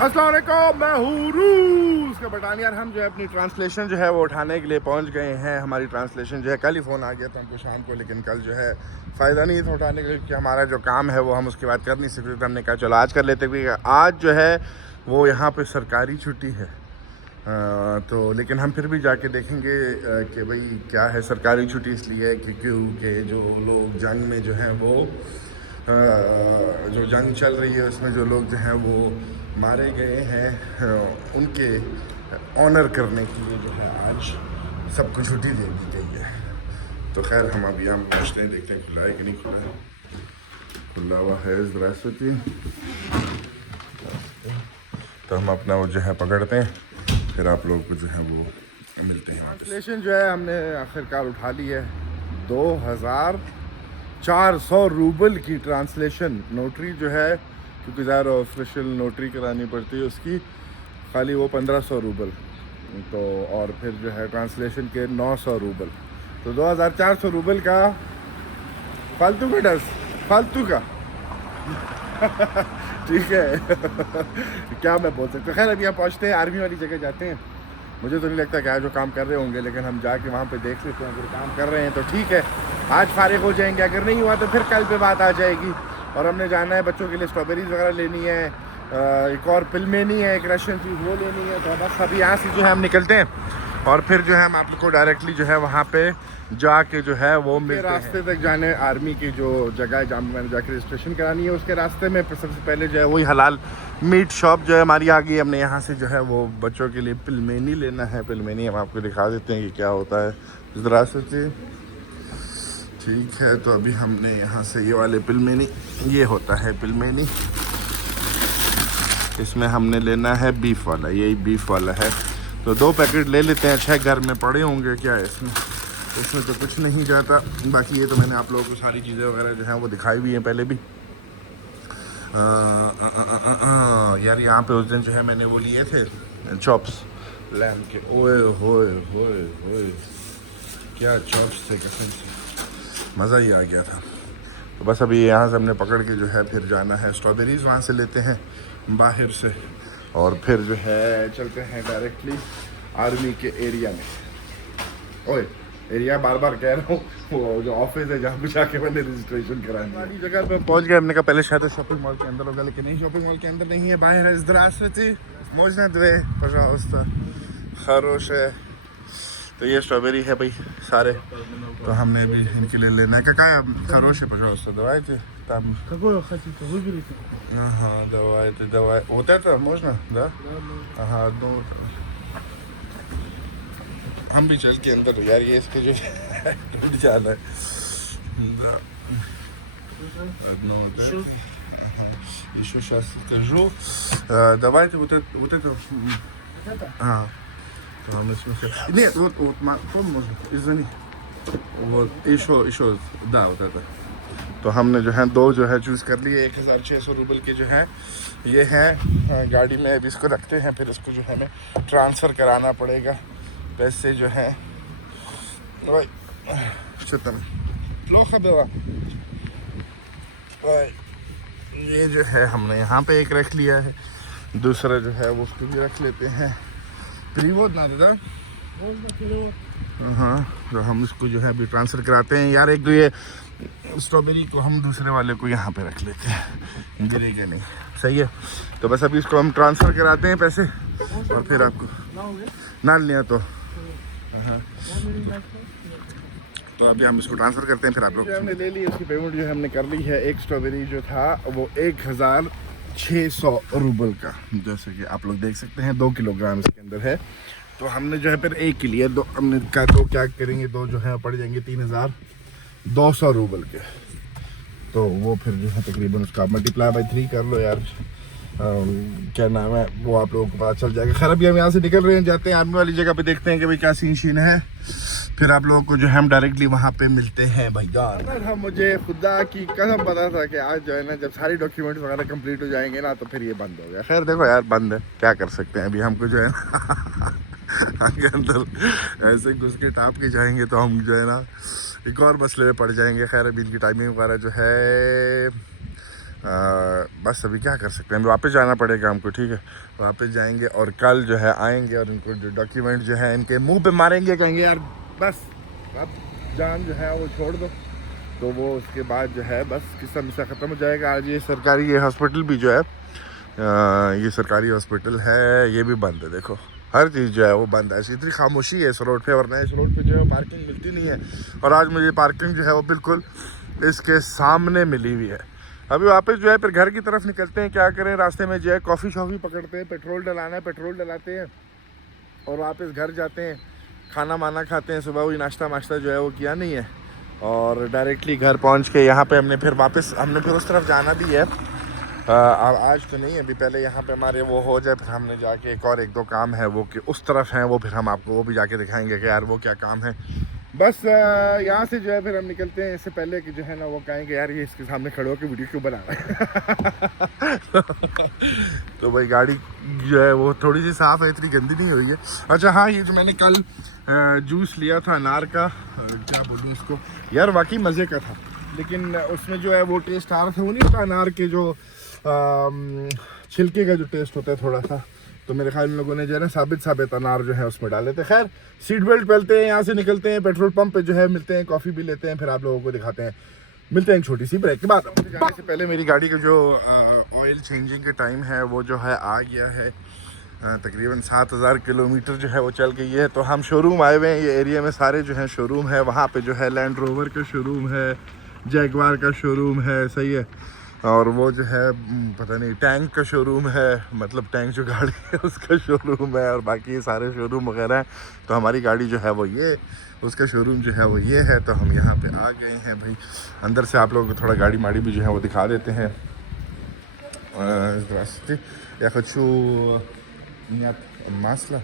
अस्सलाम वालेकुम, मैं हूँ रूस का बटान। यार हम जो है अपनी ट्रांसलेशन जो है वो उठाने के लिए पहुँच गए हैं। हमारी ट्रांसलेशन जो है कल ही फ़ोन आ गया था हमको शाम को, लेकिन कल जो है फ़ायदा नहीं था उठाने के लिए क्योंकि हमारा जो काम है वो हम उसके बाद कर नहीं सकते। तो हमने कहा चलो आज कर लेते, क्योंकि आज जो है वो यहाँ पे सरकारी छुट्टी है। तो लेकिन हम फिर भी जाके देखेंगे कि भाई क्या है सरकारी छुट्टी इसलिए है कि क्योंकि जो लोग जंग में जो है वो जो जंग चल रही है उसमें जो लोग जो हैं वो मारे गए हैं उनके ऑनर करने के लिए जो है आज सबको छुट्टी दे दी गई है। तो खैर हम अभी हम पूछते हैं, देखते हैं खुला है कि नहीं खुला है। खुला हुआ है। Здравствуйте। तो हम अपना वो जो है पकड़ते हैं, फिर आप लोगों को जो है वो मिलते हैं। ट्रांसलेशन जो है हमने आखिरकार उठा ली है। 2400 रूबल की ट्रांसलेशन। नोटरी जो है क्योंकि ज़्यादा ऑफिशियल नोटरी करानी पड़ती है उसकी, खाली वो 1500 रूबल। तो और फिर जो है ट्रांसलेशन के 900 रूबल। तो 2400 रूबल का फालतू का फालतू का ठीक है क्या मैं बोल सकता हूँ। खैर अभी हम पहुँचते हैं, आर्मी वाली जगह जाते हैं। मुझे तो नहीं लगता कि आज वो काम कर रहे होंगे, लेकिन हम जाके वहाँ पे देख लेते हैं। अगर काम कर रहे हैं तो ठीक है, आज फारिग हो जाएंगे। अगर नहीं हुआ तो फिर कल पे बात आ जाएगी। और हमने जाना है बच्चों के लिए स्ट्रॉबेरीज वगैरह लेनी है, एक और पिल लेनी है, एक रशियन चीज़ वो लेनी है। तो बस अभी यहाँ से जो है हम निकलते हैं और फिर जो है हम आप लोग को डायरेक्टली जो है वहाँ पे जाके जो है वो मिलते हैं। रास्ते तक जाने आर्मी की जो जगह है जहाँ मैंने जाके रजिस्ट्रेशन करानी है, उसके रास्ते में सबसे पहले जो है वही हलाल मीट शॉप जो है हमारी आ गई। हमने यहाँ से जो है वो बच्चों के लिए पिलमेनी लेना है। पिलमेनी हम आपको दिखा देते हैं कि क्या होता है। ज़रा सोचिए, ठीक है। तो अभी हमने यहाँ से ये वाले पिलमेनी, ये होता है पिलमेनी। इसमें हमने लेना है बीफ वाला, यही बीफ वाला है। तो 2 पैकेट ले लेते हैं। 6 घर में पड़े होंगे, क्या है इसमें तो कुछ नहीं जाता। बाकी ये तो मैंने आप लोगों को सारी चीज़ें वगैरह जो हैं वो दिखाई हुई हैं पहले भी। यार यहाँ पे उस दिन जो है मैंने वो लिए थे चॉप्स लैम्ब के। ओए होए होए होए, क्या चॉप्स थे, कसम से मज़ा ही आ गया था। तो बस अभी यहाँ से हमने पकड़ के जो है फिर जाना है स्ट्रॉबेरीज़ वहाँ से लेते हैं बाहर से, और फिर जो है चलते हैं डायरेक्टली आर्मी के एरिया में। ओए एरिया बार बार कह रहा हूँ, वो जो ऑफिस है जहाँ पे जाके मैंने रजिस्ट्रेशन करानी है। जगह पे पहुँच गए। हमने कहा पहले शायद शॉपिंग मॉल के अंदर होगा, लेकिन नहीं, शॉपिंग मॉल के अंदर नहीं है, बाहर है। Здравствуйте, можно 2, пожалуйста, хорошая। तो ये स्ट्रॉबेरी है भाई सारे, तो हमने भी इनके लिए लेना है। какая хорошая, пожалуйста, давайте там. Какое хотите, выберите. Ага, давай. Вот это можно, да? हाँ, одну। हम भी चल के अंदर यार, ये इसका जो टूट जाना है। Одно вот это. Еще сейчас скажу. Давайте вот это. Вот это? То हम इसमें से... Нет, вот можно, извини. Вот, еще, да, вот это. तो हमने जो है 2 जो है चूज़ कर लिए। 1600 रूबल के जो है ये हैं गाड़ी में। अभी इसको रखते हैं, फिर इसको जो है हमें ट्रांसफ़र कराना पड़ेगा पैसे जो है। ये जो है हमने यहाँ पे एक रख लिया है, दूसरा जो है वो उसको भी रख लेते हैं। प्रीवोड ना दादा। हाँ, तो हम इसको जो है अभी ट्रांसफ़र कराते हैं। यार एक तो ये स्ट्रॉबेरी को हम दूसरे वाले को यहाँ पे रख लेते हैं, गिरेगा नहीं, सही है। तो बस अभी इसको हम ट्रांसफ़र कराते हैं पैसे, और फिर आपको ना लिया तो अभी हम इसको ट्रांसफ़र करते हैं, फिर आप लोग। हमने ले ली, उसकी पेमेंट जो है हमने कर ली है। एक स्ट्रॉबेरी जो था वो 1600 रूबल का, जैसे कि आप लोग देख सकते हैं 2 किलोग्राम इसके अंदर है। तो हमने जो है फिर एक के लिए 2 हमने कहा, तो क्या करेंगे, 2 जो है पड़ जाएंगे 3200 रूबल के। तो वो फिर जो है तकरीबन उसका मल्टीप्लाई बाई 3 कर लो यार। क्या नाम है वो आप लोगों को पता चल जाएगा। खैर अभी हम यहाँ से निकल रहे हैं, जाते हैं आर्मी वाली जगह पे, देखते हैं कि भाई क्या सीन है। फिर आप लोगों को जो है हम डायरेक्टली वहाँ पे मिलते हैं भैया। हम मुझे खुदा की कसम पता था कि आज जो है ना जब सारी डॉक्यूमेंट्स वगैरह कंप्लीट हो जाएंगे ना तो फिर ये बंद हो गया। खैर देखो यार, बंद है, क्या कर सकते हैं। अभी हमको जो है ना आगे अंदर ऐसे घुस के टाप के जाएंगे तो हम जो है ना एक और मसले में पड़ जाएंगे। खैर अभी इनकी टाइमिंग वगैरह जो है बस अभी क्या कर सकते हैं, वापस जाना पड़ेगा हमको, ठीक है। वापस जाएंगे और कल जो है आएंगे और इनको जो डॉक्यूमेंट जो है इनके मुंह पे मारेंगे, कहेंगे यार बस अब जान जो है वो छोड़ दो। तो वो उसके बाद जो है बस किस्सा मिस्सा ख़त्म हो जाएगा। आज ये सरकारी ये हॉस्पिटल भी जो है ये सरकारी हॉस्पिटल है, ये भी बंद है। देखो हर चीज़ जो है वो बंद है, इतनी खामोशी है इस रोड पे, वरना इस रोड पे जो है पार्किंग मिलती नहीं है। और आज मुझे पार्किंग जो है वो बिल्कुल इसके सामने मिली हुई है। अभी वापस जो है फिर घर की तरफ निकलते हैं, क्या करें, रास्ते में जो है कॉफ़ी शॉफ़ी पकड़ते हैं, पेट्रोल डलाना है पेट्रोल डलाते हैं और वापस घर जाते हैं, खाना माना खाते हैं। सुबह हुई नाश्ता वाश्ता जो है वो किया नहीं है और डायरेक्टली घर पहुंच के यहाँ पे हमने फिर उस तरफ जाना भी है। आज तो नहीं, अभी पहले यहाँ पे हमारे वो हो जाए, फिर हमने जाके एक दो काम है वो कि उस तरफ हैं, वो फिर हम आपको वो भी जाके दिखाएंगे कि यार वो क्या काम है। बस यहाँ से जो है फिर हम निकलते हैं, इससे पहले कि जो है ना वो कहेंगे यार ये इसके सामने खड़े होकर वीडियो क्यों बना रहा है। तो भाई गाड़ी जो है वो थोड़ी सी साफ़ है, इतनी गंदी नहीं हुई है। अच्छा हाँ, ये जो मैंने कल जूस लिया था अनार का, क्या बोलूँ उसको यार, वाकई मज़े का था, लेकिन उसमें जो है वो टेस्ट आ रहा था, वो नहीं होता अनार के जो छिलके का जो टेस्ट होता है थोड़ा सा, तो मेरे ख्याल में लोगों ने जो है ना साबित अनार जो है उसमें डाले थे। खैर सीट बेल्ट पहनते हैं, यहाँ से निकलते हैं, पेट्रोल पंप पे जो है मिलते हैं, कॉफ़ी भी लेते हैं, फिर आप लोगों को दिखाते हैं। मिलते हैं एक छोटी सी ब्रेक के बाद। जाने से पहले मेरी गाड़ी का जो ऑयल चेंजिंग के टाइम है वो जो है आ गया है, तकरीबन 7000 किलोमीटर जो है वो चल गई है। तो हम शोरूम आए हुए हैं, ये एरिया में सारे जो है शोरूम है, वहाँ पे जो है लैंड रोवर का शोरूम है, जैगवार का शोरूम है, सही है, और वो जो है पता नहीं टैंक का शोरूम है, मतलब टैंक जो गाड़ी है उसका शोरूम है, और बाकी सारे शोरूम वगैरह हैं। तो हमारी गाड़ी जो है वो ये, उसका शोरूम जो है वो ये है। तो हम यहाँ पे आ गए हैं भाई, अंदर से आप लोगों को थोड़ा गाड़ी माड़ी भी जो है वो दिखा देते हैं। Я хочу нет масла.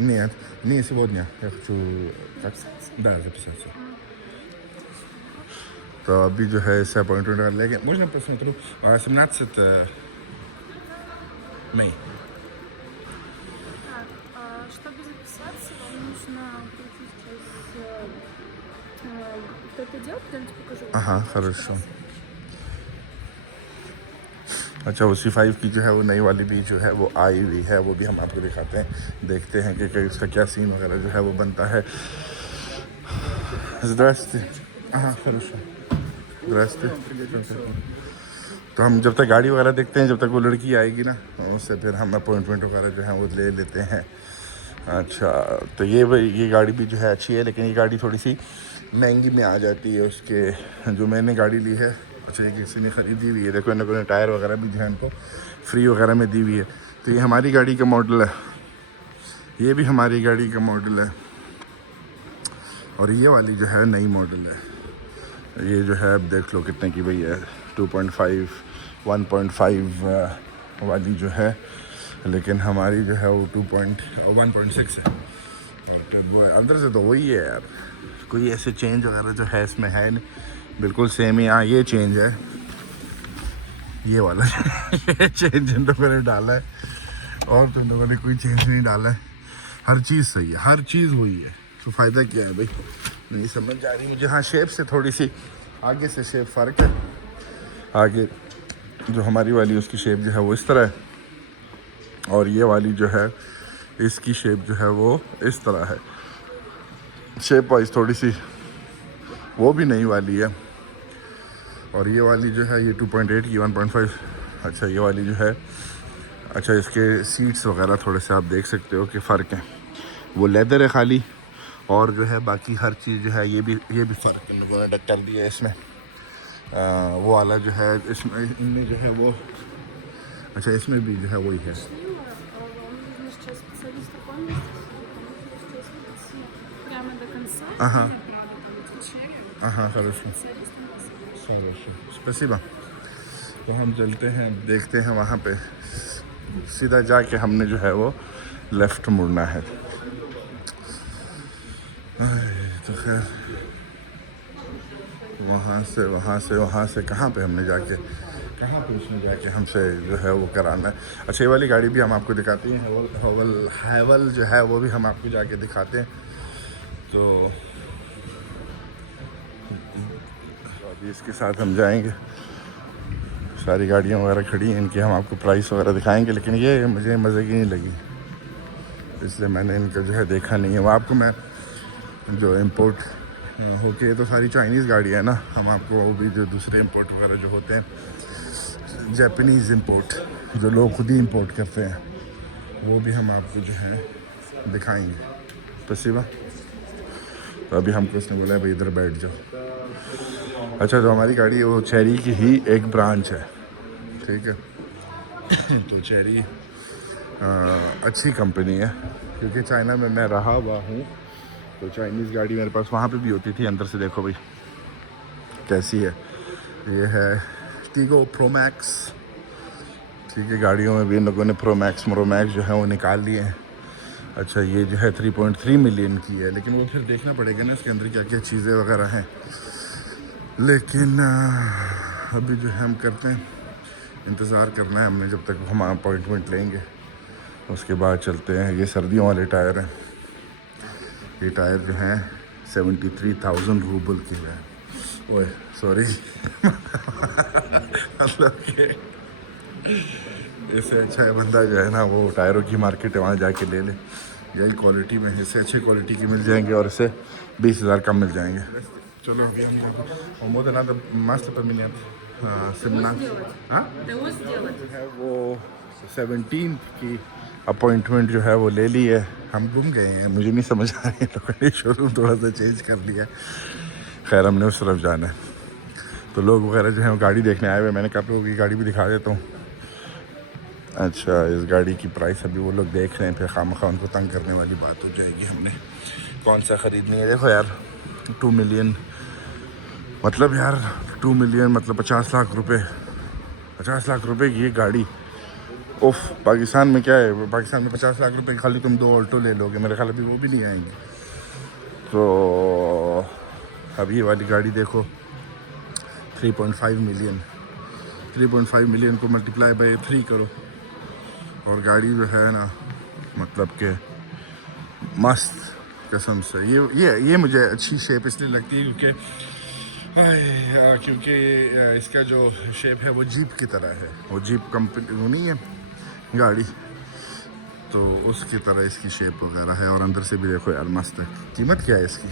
Нет, не сегодня. Я хочу как? Да, записаться. तो अभी जो है इससे अपॉइंटमेंट लेके можно посмотрю 17 май. Чтобы записаться, вам нужно прийти сейчас в это дело, потом я тебе покажу. हाँ, хорошо. अच्छा, वो C5 की जो है वो नई वाली भी जो है वो आई हुई है, वो भी हम आपको दिखाते हैं, देखते हैं कि इसका क्या सीन वगैरह जो है वो बनता है। Здравствуйте. हाँ, хорошо. Здравствуйте. तो हम जब तक गाड़ी वगैरह देखते हैं, जब तक वो लड़की आएगी ना, उससे फिर हम अपॉइंटमेंट वगैरह जो है वो ले लेते हैं। अच्छा, तो ये गाड़ी भी जो है अच्छी है, लेकिन ये गाड़ी थोड़ी सी महंगी में आ जाती है उसके, जो मैंने गाड़ी ली है। अच्छा, ये किसी ने ख़रीदी हुई है, देखो इन्होंने टायर वगैरह भी जो है इनको फ्री वगैरह में दी हुई है। तो ये हमारी गाड़ी का मॉडल है, ये भी हमारी गाड़ी का मॉडल है, और ये वाली जो है नई मॉडल है। ये जो है अब देख लो कितने की भाई है, 2.5 1.5 वाली जो है, लेकिन हमारी जो है वो 1.6 है। और वो अंदर से तो वही है यार, कोई ऐसे चेंज वगैरह जो है इसमें है नहीं, बिल्कुल सेम ही। हाँ, ये चेंज है, ये वाला ये चेंज इन लोगों ने डाला है, और तो इन लोगों ने कोई चेंज नहीं डाला है। हर चीज़ सही है, हर चीज़ वही है, तो फ़ायदा क्या है भाई, नहीं समझ आ रही मुझे। हाँ, शेप से थोड़ी सी आगे से शेप फ़र्क है, आगे जो हमारी वाली उसकी शेप जो है वो इस तरह है, और ये वाली जो है इसकी शेप जो है वो इस तरह है। शेप वाइज थोड़ी सी वो भी नई वाली है, और ये वाली जो है ये 2.8 की 1.5। अच्छा, ये वाली जो है, अच्छा इसके सीट्स वगैरह थोड़े से आप देख सकते हो कि फ़र्क है, वो लेदर है खाली, और जो है बाकी हर चीज़ जो है ये भी फ़र्क है, लोगों ने कर दिया है इसमें। वो वाला जो है इसमें इनमें जो है वो, अच्छा इसमें भी जो है वही है। हाँ हाँ, хорошо. Спасибо. तो हम चलते हैं, देखते हैं वहाँ पे, सीधा जाके हमने जो है वो लेफ़्ट मुड़ना है। तो खैर वहाँ से कहाँ पे हमने जाके, कहाँ पे उसने जाके हमसे जो है वो कराना है। अच्छा, ये वाली गाड़ी भी हम आपको दिखाते हैं, हैवल जो है वो भी हम आपको जाके दिखाते हैं। तो अभी इसके साथ हम जाएंगे सारी गाड़ियाँ वगैरह खड़ी हैं इनकी, हम आपको प्राइस वगैरह दिखाएंगे, लेकिन ये मुझे मज़े की नहीं लगी, इसलिए मैंने इनका जो है देखा नहीं है। वो आपको मैं जो इम्पोर्ट होके, ये तो सारी चाइनीज़ गाड़ियाँ है ना, हम आपको वो भी जो दूसरे इम्पोर्ट वगैरह जो होते हैं, जापानीज़ इम्पोर्ट जो लोग खुद ही इम्पोर्ट करते हैं, वो भी हम आपको जो है दिखाएंगे। तो सिवा तो अभी हमको उसने बोला है भाई इधर बैठ जाओ। अच्छा, जो हमारी गाड़ी है वो चेरी की ही एक ब्रांच है, ठीक है। तो चेरी अच्छी कंपनी है, क्योंकि चाइना में मैं रहा हुआ हूँ, तो चाइनीज़ गाड़ी मेरे पास वहाँ पे भी होती थी। अंदर से देखो भाई कैसी है, ये है टीगो प्रो मैक्स, ठीक है। गाड़ियों में भी इन लोगों ने प्रो मैक्स जो है वो निकाल लिए हैं। अच्छा, ये जो है 3.3 मिलियन की है, लेकिन वो फिर देखना पड़ेगा ना इसके अंदर क्या क्या चीज़ें वगैरह हैं। लेकिन अभी जो है हम करते हैं, इंतज़ार करना है हमने जब तक हम अपॉइंटमेंट लेंगे, उसके बाद चलते हैं। ये सर्दियों वाले टायर हैं, ये टायर जो हैं 73,000 रूबल के हैं। ओए सॉरी मतलब कि इससे अच्छा है बंदा जो है ना वो टायरों की मार्केट है, वहाँ जाके ले ले, यही क्वालिटी में इससे अच्छी क्वालिटी की मिल जाएंगे और इससे 20,000 कम मिल जाएंगे। चलो अभी हम मस्त पर मिले सिमना, हाँ है वो 17 की अपॉइंटमेंट जो है वो ले ली है। हम घूम गए हैं, मुझे नहीं समझ आ रही है, तो शोरूम थोड़ा सा चेंज कर लिया। खैर हमने उस तरफ जाना है, तो लोग वगैरह जो है वो गाड़ी देखने आए हुए। मैंने कहा लोगों की गाड़ी भी दिखा देता हूँ। अच्छा, इस गाड़ी की प्राइस अभी वो लोग देख रहे हैं, फिर खामखा उनको तंग करने वाली बात हो जाएगी। हमने कौन सा ख़रीदनी है। देखो यार 2 मिलियन मतलब यार 2 मिलियन मतलब 50 लाख रुपए, 50 लाख रुपए की ये गाड़ी। उफ, पाकिस्तान में क्या है, पाकिस्तान में 50 लाख रुपए खाली तुम 2 ऑल्टो ले लोगे, मेरे ख्याल अभी वो भी नहीं आएंगे। तो अब ये वाली गाड़ी देखो 3.5 मिलियन, 3.5 मिलियन को मल्टीप्लाई बाय 3 करो, और गाड़ी जो है ना मतलब के मस्त कसम से। ये मुझे अच्छी शेप इसलिए लगती है क्योंकि इसका जो शेप है वो जीप की तरह है। वो जीप कंपनी वो नहीं है गाड़ी, तो उसकी तरह इसकी शेप वगैरह है। और अंदर से भी देखो यार मस्त है। कीमत क्या है इसकी?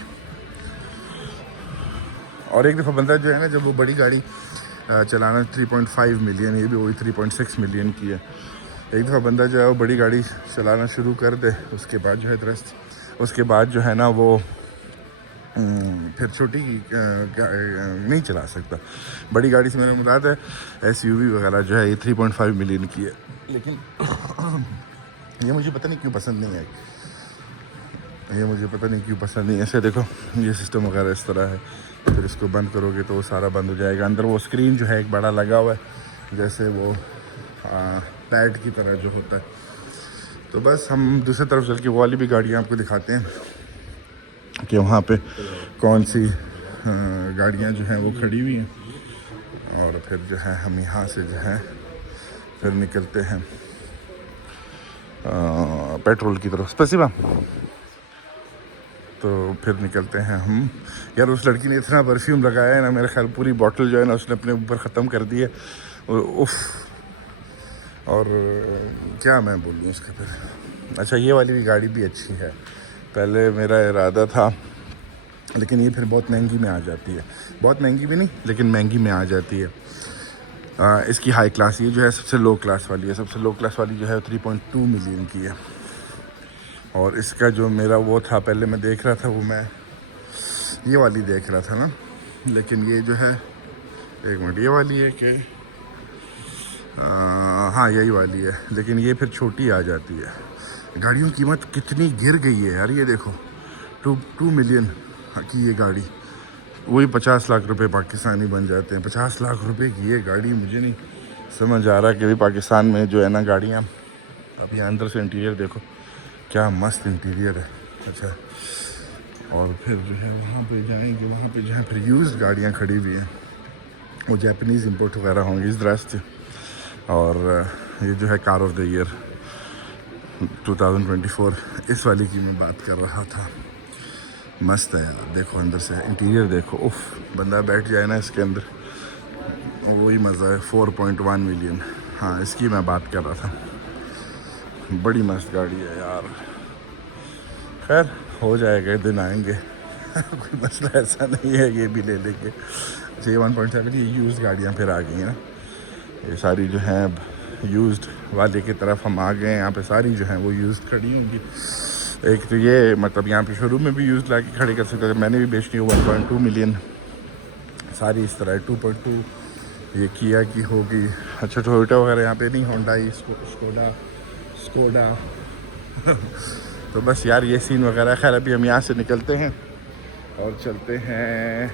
और एक दफ़ा बंदा जो है ना जब वो बड़ी गाड़ी चलाना 3.5 मिलियन, ये भी वही 3.6 मिलियन की है। एक दफ़ा बंदा जो है वो बड़ी गाड़ी चलाना शुरू कर दे, उसके बाद जो है उसके बाद जो है ना वो फिर छोटी नहीं चला सकता। बड़ी गाड़ी से मेरा मुराद है SUV वगैरह जो है ये 3.5 मिलियन की है। लेकिन ये मुझे पता नहीं क्यों पसंद नहीं आई, ये मुझे पता नहीं क्यों पसंद नहीं। ऐसे देखो ये सिस्टम वगैरह इस तरह है, फिर इसको बंद करोगे तो वो सारा बंद हो जाएगा। अंदर वो स्क्रीन जो है एक बड़ा लगा हुआ है, जैसे वो पैड की तरह जो होता है। तो बस हम दूसरी तरफ चल के वो वाली भी गाड़ियाँ आपको दिखाते हैं कि वहाँ पे कौन सी गाड़ियाँ जो हैं वो खड़ी हुई हैं, और फिर जो है हम यहाँ से जो है फिर निकलते हैं पेट्रोल की तरफ। स्पेसिफा तो फिर निकलते हैं हम। यार उस लड़की ने इतना परफ्यूम लगाया है ना, मेरे ख्याल पूरी बॉटल जो है ना उसने अपने ऊपर ख़त्म कर दी है। और उफ़, और क्या मैं बोलूँ उसका फिर। अच्छा, ये वाली भी गाड़ी भी अच्छी है। पहले मेरा इरादा था, लेकिन ये फिर बहुत महंगी में आ जाती है। बहुत महंगी भी नहीं, लेकिन महंगी में आ जाती है। इसकी हाई क्लास, ये जो है सबसे लो क्लास वाली है। सबसे लो क्लास वाली जो है 3.2 मिलियन की है। और इसका जो मेरा वो था, पहले मैं देख रहा था, वो मैं ये वाली देख रहा था ना, लेकिन ये जो है एक मिनट, ये वाली है कि हाँ यही वाली है, लेकिन ये फिर छोटी आ जाती है। गाड़ियों की कीमत कितनी गिर गई है यार, ये देखो 2 मिलियन की ये गाड़ी, वही 50 लाख रुपए पाकिस्तानी बन जाते हैं। 50 लाख रुपए की ये गाड़ी, मुझे नहीं समझ आ रहा कि अभी पाकिस्तान में जो है ना गाड़ियाँ, अभी अंदर से इंटीरियर देखो क्या मस्त इंटीरियर है। अच्छा, और फिर जो है वहाँ पे जाएंगे, वहाँ पे जो है फिर यूज्ड गाड़ियाँ खड़ी हुई हैं, वो जापानीज़ इंपोर्ट वगैरह होंगी इस तरह से। और ये जो है कार ऑफ द ईयर 2024, इस वाली की मैं बात कर रहा था। मस्त है यार, देखो अंदर से इंटीरियर देखो, उफ, बंदा बैठ जाए ना इसके अंदर, वही मज़ा है। 4.1 मिलियन, हाँ इसकी मैं बात कर रहा था। बड़ी मस्त गाड़ी है यार। खैर हो जाएगा, दिन आएंगे कोई मसला ऐसा नहीं है, ये भी ले लेंगे। अच्छा ये 1.7 ये यूज़ गाड़ियाँ फिर आ गई हैं ना, ये सारी जो हैं अब यूज़्ड वाले की तरफ हम आ गए हैं। यहाँ पे सारी जो हैं वो यूज़्ड खड़ी होंगी। एक तो ये मतलब यहाँ पे शोरूम में भी यूज़ ला के खड़े कर सकते थे, मैंने भी बेचनी हो 1.2 मिलियन सारी इस तरह। 2.2 ये किया की होगी। अच्छा टोयोटा वगैरह यहाँ पे नहीं, होंडाई, स्कोडा तो बस यार ये सीन वगैरह। खैर अभी हम यहाँ से निकलते हैं और चलते हैं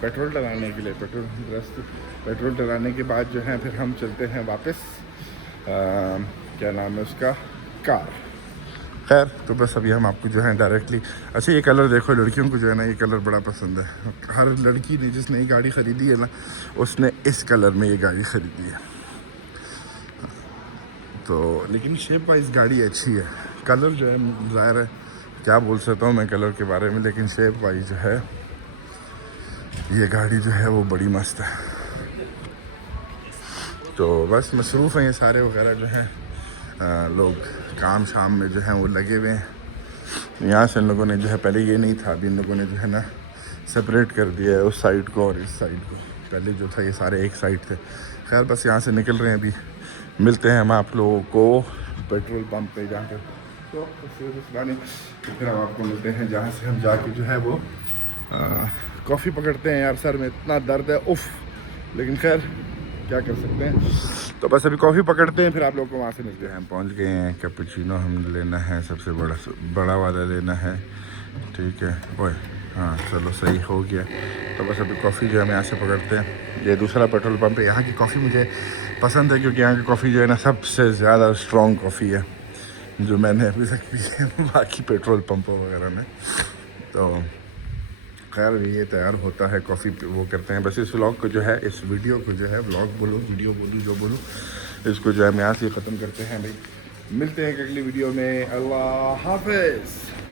पेट्रोल डलाने के लिए। पेट्रोल डलाने के बाद जो है फिर हम चलते हैं वापस क्या नाम है उसका, कार। खैर तो बस अभी हम आपको जो है डायरेक्टली, अच्छा ये कलर देखो, लड़कियों को जो है ना ये कलर बड़ा पसंद है। हर लड़की ने जिसने ये गाड़ी ख़रीदी है ना, उसने इस कलर में ये गाड़ी ख़रीदी है। तो लेकिन शेप वाइज गाड़ी अच्छी है। कलर जो है ज़ाहिर है क्या बोल सकता हूँ मैं कलर के बारे में, लेकिन शेप वाइज जो है ये गाड़ी जो है वो बड़ी मस्त है। तो बस मसरूफ़ हैं ये सारे वगैरह जो हैं, लोग काम शाम में जो हैं वो लगे हुए हैं। यहाँ से इन लोगों ने जो है, पहले ये नहीं था, अभी इन लोगों ने जो है ना सेपरेट कर दिया है उस साइड को और इस साइड को। पहले जो था ये सारे एक साइड थे। खैर बस यहाँ से निकल रहे हैं अभी, मिलते हैं हम आप लोगों को पेट्रोल पंप पे जाकर। तो फिर हम आपको मिलते हैं जहाँ से हम जाके जो है वो कॉफ़ी पकड़ते हैं। यार सर में इतना दर्द है उफ़, लेकिन खैर क्या कर सकते हैं। तो बस अभी कॉफ़ी पकड़ते हैं, फिर आप लोगों को वहाँ से मिलते हैं। हम पहुँच गए हैं। कैपुचिनो हमने लेना है, सबसे बड़ा वाला लेना है, ठीक है। ओए हाँ चलो सही हो गया। तो बस अभी कॉफ़ी जो है हम यहाँ से पकड़ते हैं। ये दूसरा पेट्रोल पंप है। यहाँ की कॉफ़ी मुझे पसंद है क्योंकि यहाँ की कॉफ़ी जो है ना सबसे ज़्यादा स्ट्रॉन्ग कॉफ़ी है जो मैंने अभी तक पी है बाकी पेट्रोल पंपों वगैरह में। तो खैर ये तैयार होता है, कॉफ़ी वो करते हैं। बस इस व्लॉग को जो है, इस वीडियो को जो है, व्लॉग बोलो वीडियो बोलूँ जो बोलूँ, इसको जो है हम यहाँ से ख़त्म करते हैं भाई। मिलते हैं अगली वीडियो में। अल्लाह हाफ़िज़।